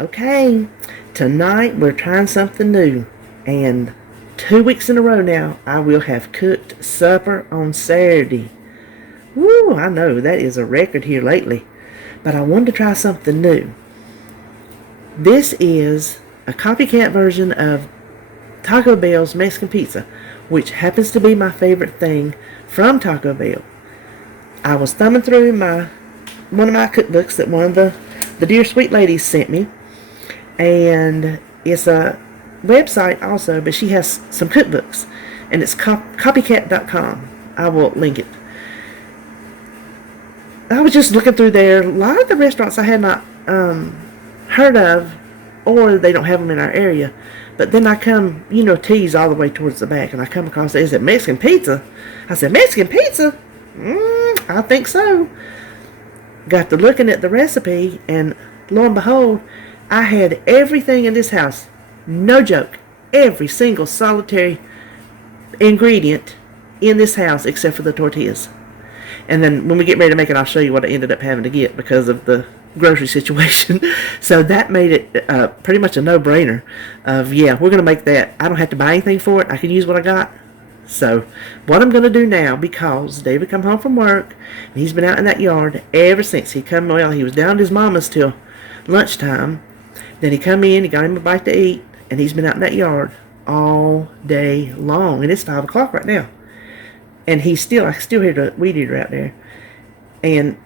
Okay, tonight we're trying something new, and 2 weeks in a row now I will have cooked supper on Saturday. Woo, I know that is a record here lately, but I wanted to try something new. This is a copycat version of Taco Bell's Mexican pizza, which happens to be my favorite thing from Taco Bell. I was thumbing through one of my cookbooks that one of the dear sweet ladies sent me, and it's a website also, but she has some cookbooks, and it's copycat.com. I will link it. I was just looking through there. A lot of the restaurants I had not heard of, or they don't have them in our area. But then I come, tease all the way towards the back, and I come across, is it Mexican pizza? I said, Mexican pizza? I think so. Got to looking at the recipe, and lo and behold, I had everything in this house, no joke, every single solitary ingredient in this house except for the tortillas. And then when we get ready to make it, I'll show you what I ended up having to get because of the grocery situation. So that made it pretty much a no-brainer of, yeah, we're going to make that. I don't have to buy anything for it. I can use what I got. So what I'm going to do now, because David come home from work, and he's been out in that yard ever since he come. Well, he was down at his mama's till lunchtime. Then he come in, he got him a bite to eat, and he's been out in that yard all day long. And it's 5 o'clock right now. And I can still hear the weed eater out there. And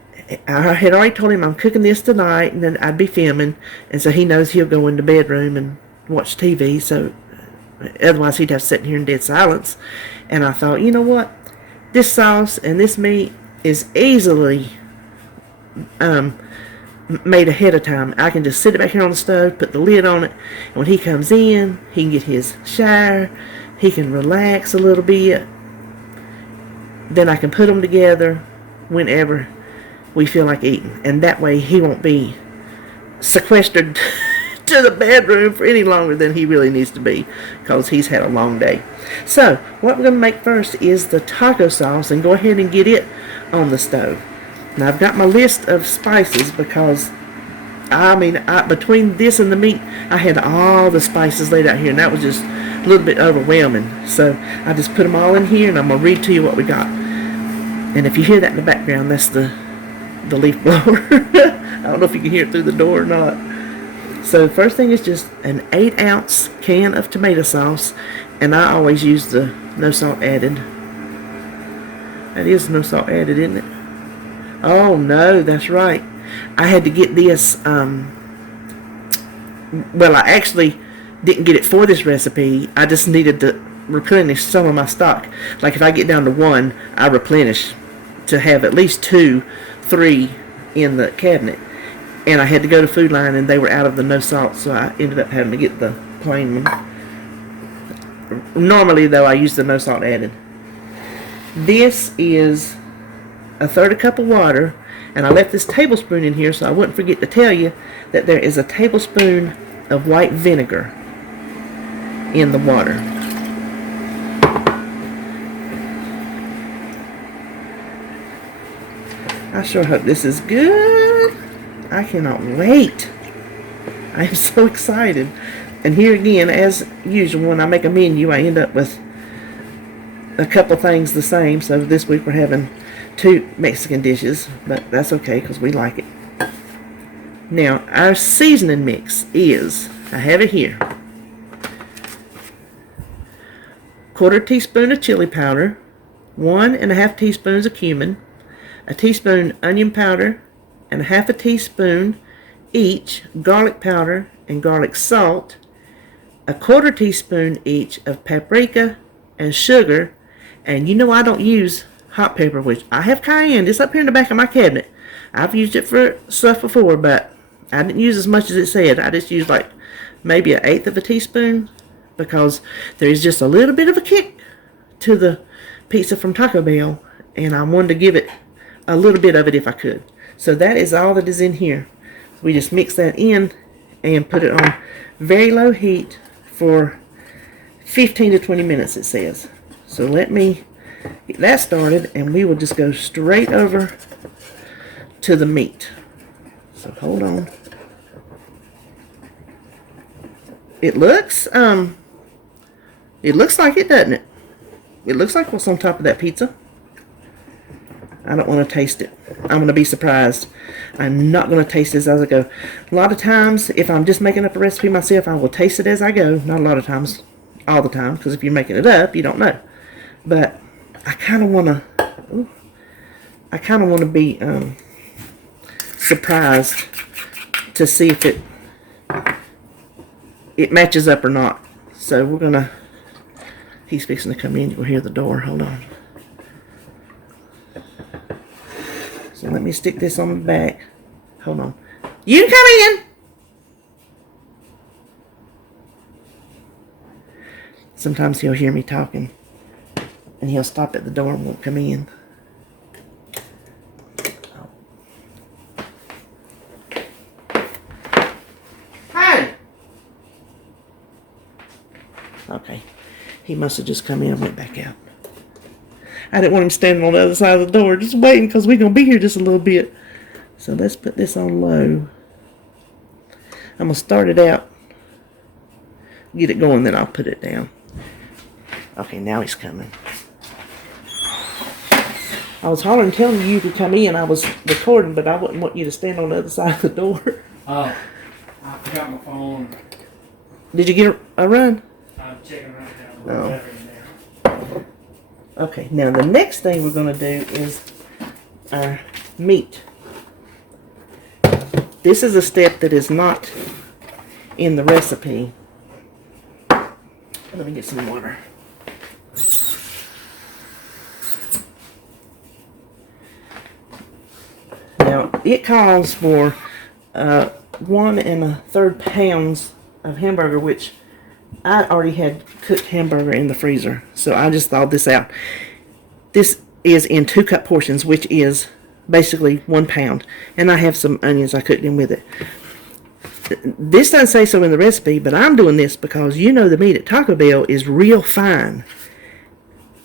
I had already told him I'm cooking this tonight, and then I'd be filming. And so he knows he'll go in the bedroom and watch TV. So otherwise he'd have to sit here in dead silence. And I thought, you know what? This sauce and this meat is easily made ahead of time. I can just sit it back here on the stove, put the lid on it, and when he comes in, he can get his shower, he can relax a little bit, then I can put them together whenever we feel like eating, and that way he won't be sequestered to the bedroom for any longer than he really needs to be, because he's had a long day. So what we're going to make first is the taco sauce, and go ahead and get it on the stove. Now I've got my list of spices because, between this and the meat, I had all the spices laid out here, and that was just a little bit overwhelming. So I just put them all in here, and I'm going to read to you what we got. And if you hear that in the background, that's the leaf blower. I don't know if you can hear it through the door or not. So the first thing is just an 8-ounce can of tomato sauce, and I always use the no salt added. That is no salt added, isn't it? Oh, no, that's right. I had to get this, I actually didn't get it for this recipe. I just needed to replenish some of my stock. Like if I get down to 1, I replenish to have at least 2, 3 in the cabinet. And I had to go to Food Line, and they were out of the no salt, so I ended up having to get the plain one. Normally, though, I use the no salt added. This is a 1/3 cup of water, and I left this tablespoon in here so I wouldn't forget to tell you that there is a tablespoon of white vinegar in the water. I sure hope this is good. I cannot wait. I am so excited. And here again, as usual, when I make a menu, I end up with a couple things the same. So this week we're having 2 Mexican dishes, but that's okay because we like it. Now, our seasoning mix is, I have it here, 1/4 teaspoon of chili powder, 1 1/2 teaspoons of cumin, a teaspoon onion powder, and 1/2 teaspoon each garlic powder and garlic salt, a 1/4 teaspoon each of paprika and sugar. And I don't use hot pepper, which I have cayenne. It's up here in the back of my cabinet. I've used it for stuff before, but I didn't use as much as it said. I just used like maybe 1/8 of a teaspoon because there is just a little bit of a kick to the pizza from Taco Bell, and I wanted to give it a little bit of it if I could. So that is all that is in here. We just mix that in and put it on very low heat for 15 to 20 minutes, it says. So let me get that started, and we will just go straight over to the meat. So hold on. It looks like it, doesn't it? It looks like what's on top of that pizza. I don't want to taste it. I'm going to be surprised. I'm not going to taste this as I go. A lot of times, if I'm just making up a recipe myself, I will taste it as I go. Not a lot of times, all the time, because if you're making it up, you don't know. But I kind of want to be surprised to see if it matches up or not. So we're gonna. He's fixing to come in. You'll hear the door. Hold on. So let me stick this on the back. Hold on. You come in. Sometimes he'll hear me talking, and he'll stop at the door and won't come in. Hi. Okay. He must have just come in and went back out. I didn't want him standing on the other side of the door just waiting because we're going to be here just a little bit. So let's put this on low. I'm going to start it out. Get it going, then I'll put it down. Okay, now he's coming. I was hollering telling you to come in. I was recording, but I wouldn't want you to stand on the other side of the door. Oh, I forgot my phone. Did you get a run? I'm checking right now. Oh. Okay, now the next thing we're going to do is our meat. This is a step that is not in the recipe. Let me get some water. Now, it calls for 1 1/3 pounds of hamburger, which I already had cooked hamburger in the freezer, so I just thawed this out. This is in 2-cup portions, which is basically 1 pound, and I have some onions I cooked in with it. This doesn't say so in the recipe, but I'm doing this because you know the meat at Taco Bell is real fine.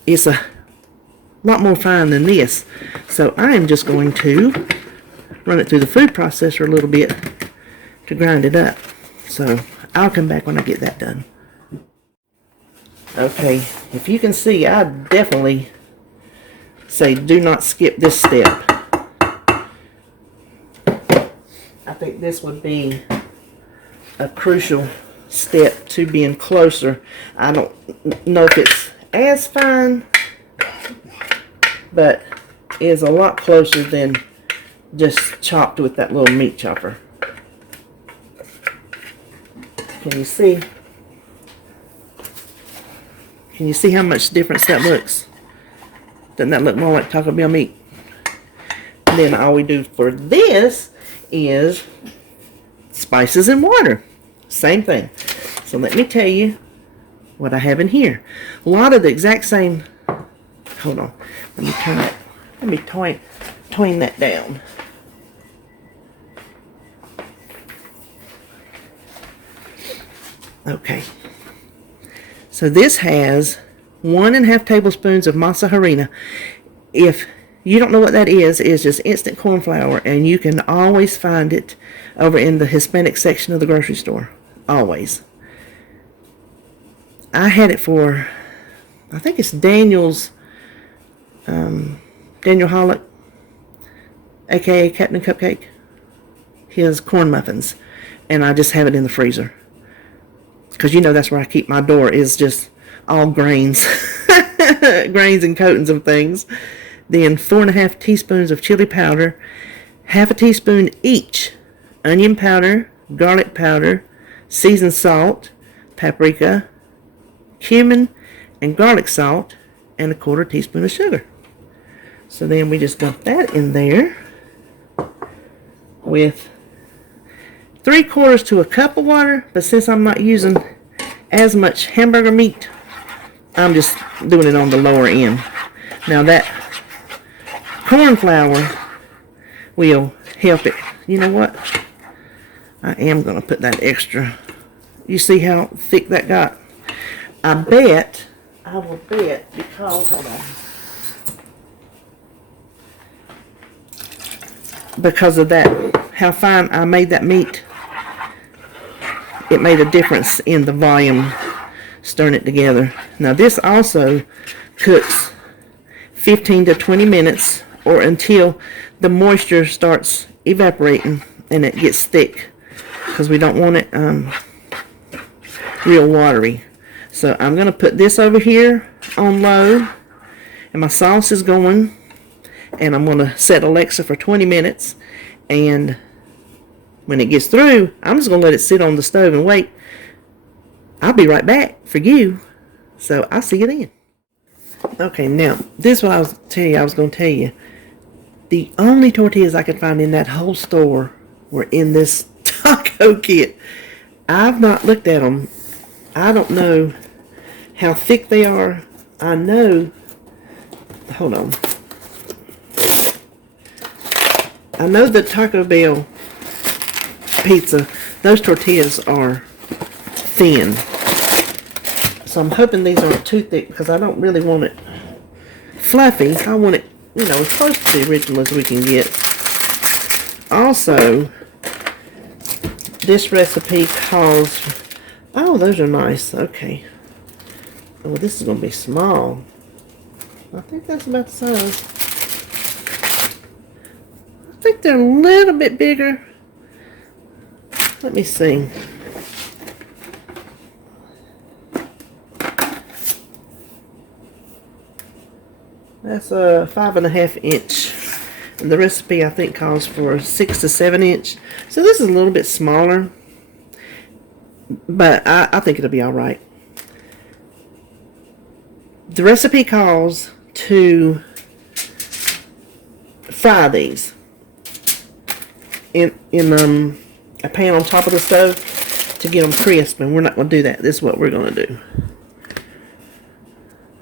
It's a lot more fine than this, so I am just going to run it through the food processor a little bit to grind it up. So I'll come back when I get that done. Okay, if you can see, I definitely say do not skip this step. I think this would be a crucial step to being closer. I don't know if it's as fine, but is a lot closer than just chopped with that little meat chopper. Can you see? Can you see how much difference that looks? Doesn't that look more like Taco Bell meat? And then all we do for this is spices and water. Same thing. So let me tell you what I have in here. A lot of the exact same. Hold on. Let me turn it. Let me twine that down. Okay. So this has 1 1/2 tablespoons of masa harina. If you don't know what that is, it's just instant corn flour, and you can always find it over in the Hispanic section of the grocery store. Always. I had it for, I think it's Daniel Hollick, aka Captain Cupcake, his corn muffins, and I just have it in the freezer. Because you know that's where I keep my door, is just all grains. Grains and coatings of things. Then 4 1/2 teaspoons of chili powder. 1/2 teaspoon each. Onion powder, garlic powder, seasoned salt, paprika, cumin, and garlic salt, and 1/4 teaspoon of sugar. So then we just dump that in there with 3/4 to a cup of water, but since I'm not using as much hamburger meat, I'm just doing it on the lower end. Now that corn flour will help it. You know what? I am going to put that extra. You see how thick that got? I will bet, because, hold on. Because of that, how fine I made that meat. it made a difference in the volume stirring it together. Now this also cooks 15 to 20 minutes or until the moisture starts evaporating and it gets thick, because we don't want it real watery. So I'm going to put this over here on low, and my sauce is going, and I'm going to set Alexa for 20 minutes, and when it gets through, I'm just going to let it sit on the stove and wait. I'll be right back for you, so I'll see you then. Okay, now, this is what I was going to tell you. The only tortillas I could find in that whole store were in this taco kit. I've not looked at them. I don't know how thick they are. I know, hold on. I know the Taco Bell pizza, those tortillas are thin. So I'm hoping these aren't too thick, because I don't really want it fluffy. I want it, you know, as close to the original as we can get. Also, this recipe calls, oh, those are nice. Okay. Oh, this is going to be small. I think that's about the size. I think they're a little bit bigger. Let me see. That's a 5.5 inch. And the recipe, I think, calls for 6 to 7 inch. So this is a little bit smaller. But I think it'll be alright. The recipe calls to fry these in a pan on top of the stove to get them crisp, and we're not going to do that. This is what we're going to do.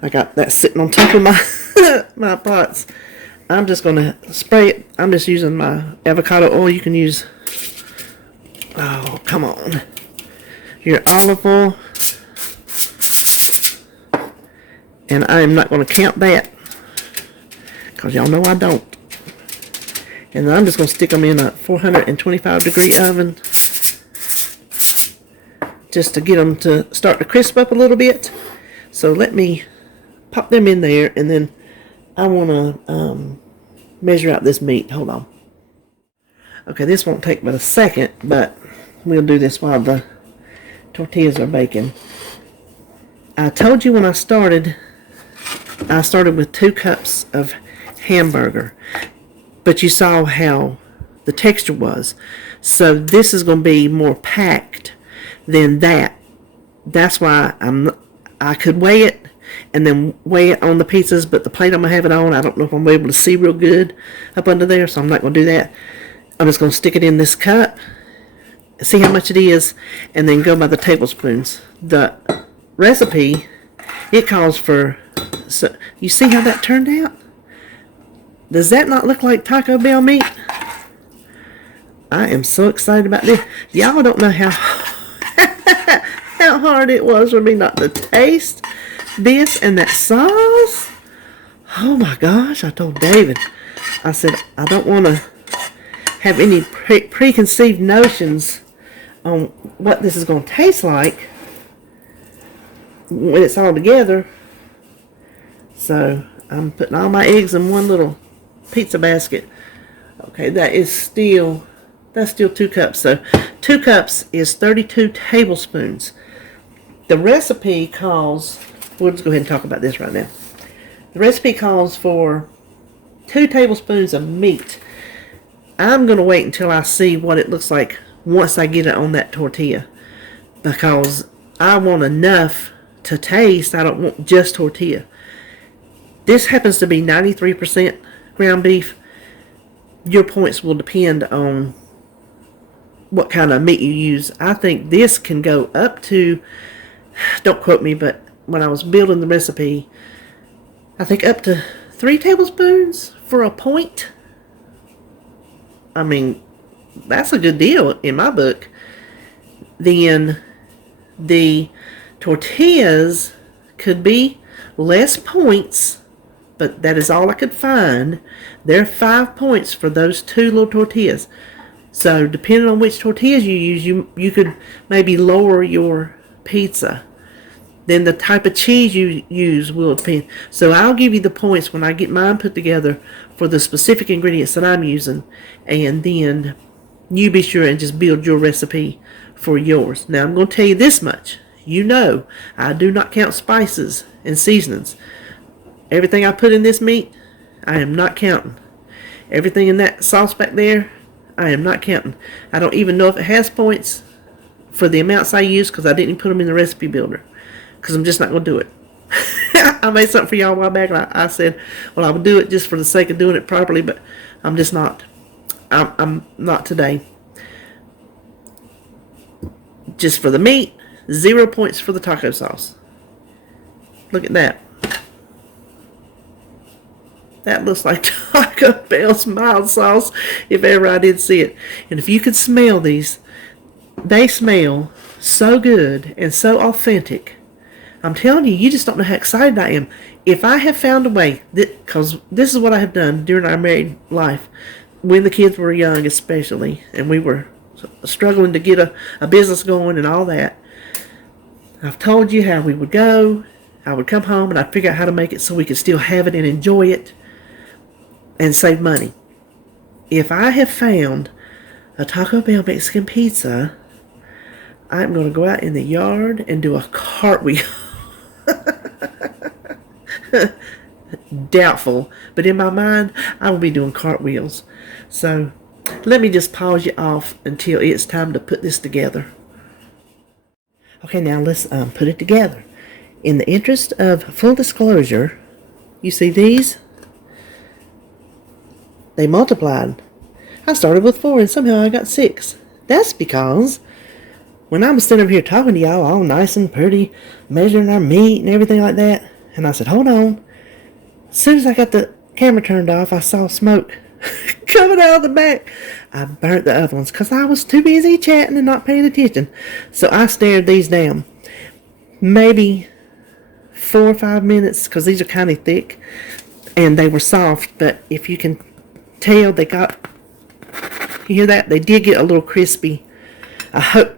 I got that sitting on top of my my pots. I'm just going to spray it. I'm just using my avocado oil. You can use, oh, come on, your olive oil. And I am not going to count that, because y'all know I don't. And then I'm just going to stick them in a 425 degree oven just to get them to start to crisp up a little bit. So let me pop them in there, and then I want to measure out this meat. Hold on. Okay, this won't take but a second, but we'll do this while the tortillas are baking. I told you when I started with 2 cups of hamburger, but you saw how the texture was. So this is going to be more packed than that. That's why I could weigh it and then weigh it on the pizzas, but the plate I'm going to have it on, I don't know if I'm able to see real good up under there, so I'm not going to do that. I'm just going to stick it in this cup, see how much it is, and then go by the tablespoons. The recipe, it calls for, so you see how that turned out? Does that not look like Taco Bell meat? I am so excited about this. Y'all don't know how how hard it was for me not to taste this and that sauce. Oh my gosh, I told David, I said, I don't want to have any preconceived notions on what this is going to taste like when it's all together. So I'm putting all my eggs in one little pizza basket. Okay, that's still 2 cups. So 2 cups is 32 tablespoons. The recipe calls, we'll just go ahead and talk about this right now. The recipe calls for 2 tablespoons of meat. I'm going to wait until I see what it looks like once I get it on that tortilla, because I want enough to taste. I don't want just tortilla. This happens to be 93% ground beef. Your points will depend on what kind of meat you use. I think this can go up to, don't quote me, but when I was building the recipe, I think up to 3 tablespoons for a point. I mean, that's a good deal in my book. Then the tortillas could be less points, but that is all I could find. There are 5 points for those 2 little tortillas. So depending on which tortillas you use, you could maybe lower your pizza. Then the type of cheese you use will depend. So I'll give you the points when I get mine put together for the specific ingredients that I'm using, and then you be sure and just build your recipe for yours. Now I'm going to tell you this much. You know, I do not count spices and seasonings. Everything I put in this meat, I am not counting. Everything in that sauce back there, I am not counting. I don't even know if it has points for the amounts I use because I didn't put them in the recipe builder. Because I'm just not going to do it. I made something for y'all a while back, and I said, well, I would do it just for the sake of doing it properly, but I'm just not. I'm not today. Just for the meat, 0 points for the taco sauce. Look at that. That looks like Taco Bell's mild sauce, if ever I did see it. And if you could smell these, they smell so good and so authentic. I'm telling you, you just don't know how excited I am. If I have found a way, because this is what I have done during our married life, when the kids were young especially, and we were struggling to get a business going and all that, I've told you how we would go. I would come home and I'd figure out how to make it so we could still have it and enjoy it and save money. If I have found a Taco Bell Mexican pizza, I'm going to go out in the yard and do a cartwheel. Doubtful, but in my mind, I will be doing cartwheels. So let me just pause you off until it's time to put this together. Okay, now let's put it together. In the interest of full disclosure, you see these? They multiplied. I started with 4 and somehow I got 6. That's because when I was sitting over here talking to y'all all nice and pretty, measuring our meat and everything like that, and I said, hold on. As soon as I got the camera turned off, I saw smoke coming out of the back. I burnt the other ones because I was too busy chatting and not paying attention. So I stared these down. Maybe 4 or 5 minutes, because these are kind of thick, and they were soft, but if you can tell, they got, you hear that? They did get a little crispy. I hope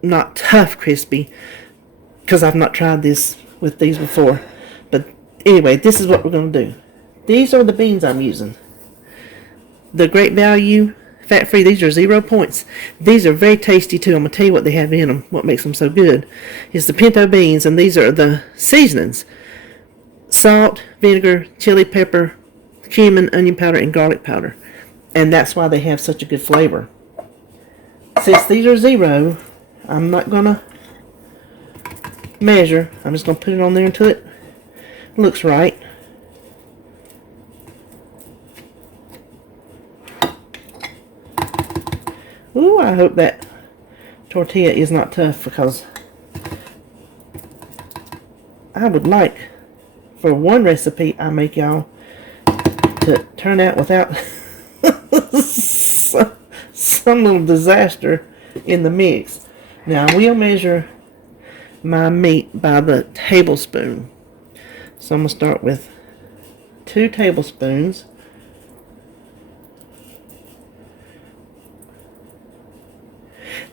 not tough crispy, because I've not tried this with these before. But anyway, this is what we're going to do. These are the beans I'm using. The Great Value, fat-free, these are 0 points. These are very tasty too. I'm going to tell you what they have in them, what makes them so good. It's the pinto beans, and these are the seasonings. Salt, vinegar, chili pepper, cumin, onion powder, and garlic powder. And that's why they have such a good flavor. Since these are 0, I'm not going to measure. I'm just going to put it on there until it looks right. Ooh, I hope that tortilla is not tough, because I would like, for one recipe I make y'all, to turn out without some little disaster in the mix. Now I will measure my meat by the tablespoon. So I'm going to start with 2 tablespoons.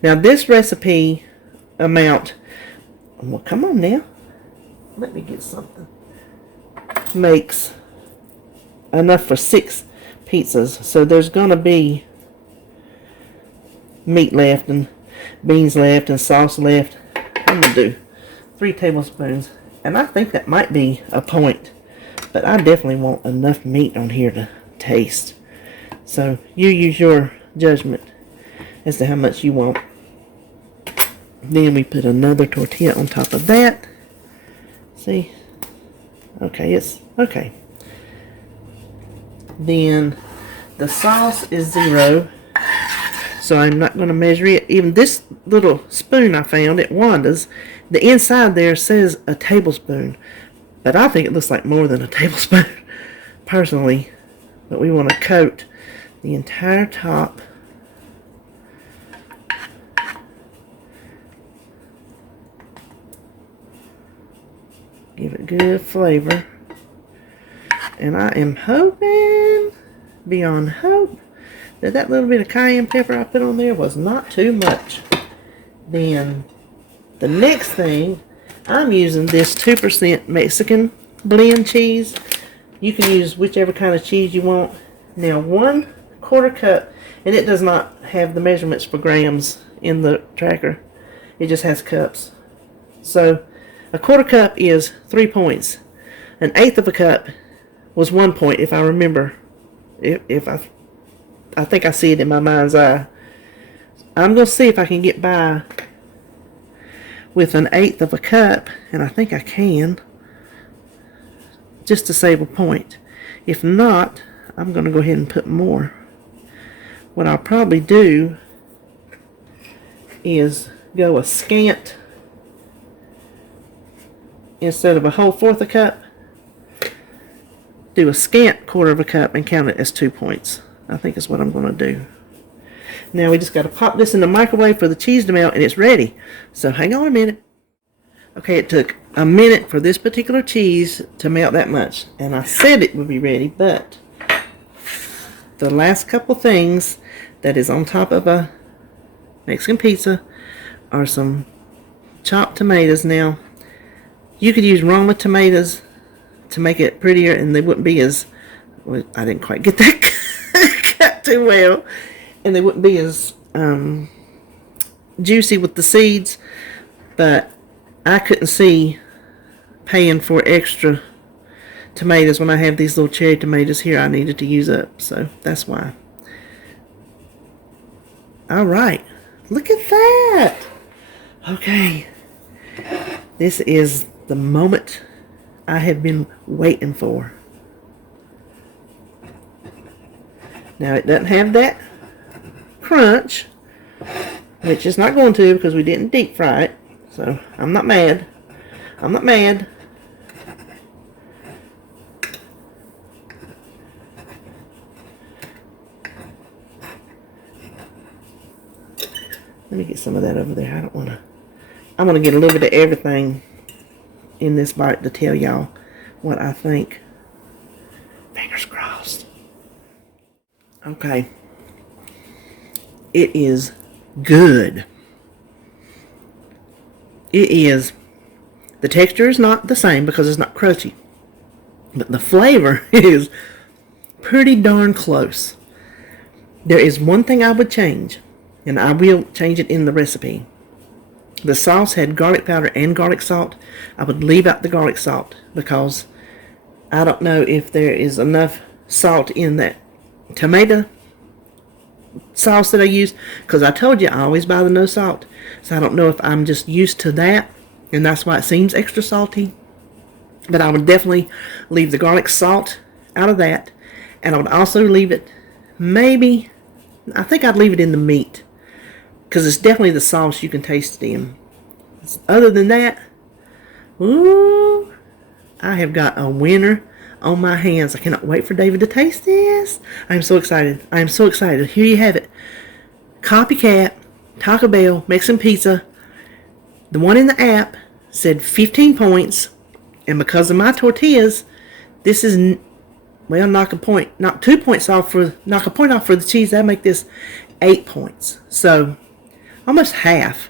Now this recipe amount, well, come on now, let me get something, makes enough for 6 pizzas. So there's going to be meat left and beans left and sauce left. I'm going to do 3 tablespoons, and I think that might be a point, but I definitely want enough meat on here to taste. So you use your judgment as to how much you want. Then we put another tortilla on top of that. See? Okay, it's okay. Then the sauce is 0, so I'm not going to measure it. Even this little spoon I found at Wanda's, the inside there says a tablespoon, but I think it looks like more than a tablespoon personally. But we want to coat the entire top. Give it good flavor. And I am hoping, beyond hope, That little bit of cayenne pepper I put on there was not too much. Then the next thing, I'm using this 2% Mexican blend cheese. You can use whichever kind of cheese you want. Now 1/4 cup, and it does not have the measurements for grams in the tracker. It just has cups. So 1/4 cup is 3 points. 1/8 of a cup was 1 point, if I remember. If I think I see it in my mind's eye. I'm going to see if I can get by with 1/8 of a cup, and I think I can, just to save a point. If not, I'm going to go ahead and put more. What I'll probably do is go a scant, instead of a whole 1/4 a cup, do a scant 1/4 of a cup and count it as 2 points. I think is what I'm going to do. Now we just got to pop this in the microwave for the cheese to melt, and it's ready. So hang on a minute. Okay, it took a minute for this particular cheese to melt that much, and I said it would be ready, but the last couple things that is on top of a Mexican pizza are some chopped tomatoes. Now, you could use Roma tomatoes to make it prettier, and they wouldn't be as, well, I didn't quite get that cut too well, and they wouldn't be as juicy with the seeds, but I couldn't see paying for extra tomatoes when I have these little cherry tomatoes here I needed to use up, so that's why. Alright, look at that! Okay, this is the moment I have been waiting for. Now it doesn't have that crunch, which it's not going to because we didn't deep fry it, so I'm not mad. I'm not mad. Let me get some of that over there. I don't want to. I'm going to get a little bit of everything in this bite to tell y'all what I think. Fingers crossed. Okay. It is good. It is. The texture is not the same because it's not crunchy, but the flavor is pretty darn close. There is one thing I would change, and I will change it in the recipe. The sauce had garlic powder and garlic salt. I would leave out the garlic salt because I don't know if there is enough salt in that tomato sauce that I use, because I told you I always buy the no salt, so I don't know if I'm just used to that and that's why it seems extra salty. But I would definitely leave the garlic salt out of that, and I would also leave it, maybe, I think I'd leave it in the meat because it's definitely the sauce you can taste it in. Other than that, ooh, I have got a winner on my hands. I cannot wait for David to taste this. I am so excited. I am so excited. Here you have it. Copycat, Taco Bell, Mexican pizza. The one in the app said 15 points. And because of my tortillas, this is, well, knock a point off for the cheese. That'll make this 8 points. So, almost half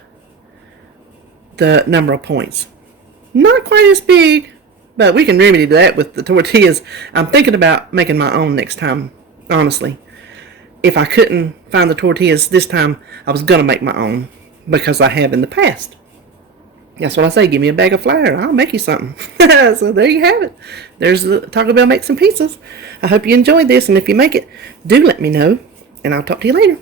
the number of points. Not quite as big, but we can remedy that with the tortillas. I'm thinking about making my own next time, honestly. If I couldn't find the tortillas this time, I was going to make my own, because I have in the past. That's what I say, give me a bag of flour, I'll make you something. So there you have it. There's the Taco Bell Makes Some Pizzas. I hope you enjoyed this, and if you make it, do let me know, and I'll talk to you later.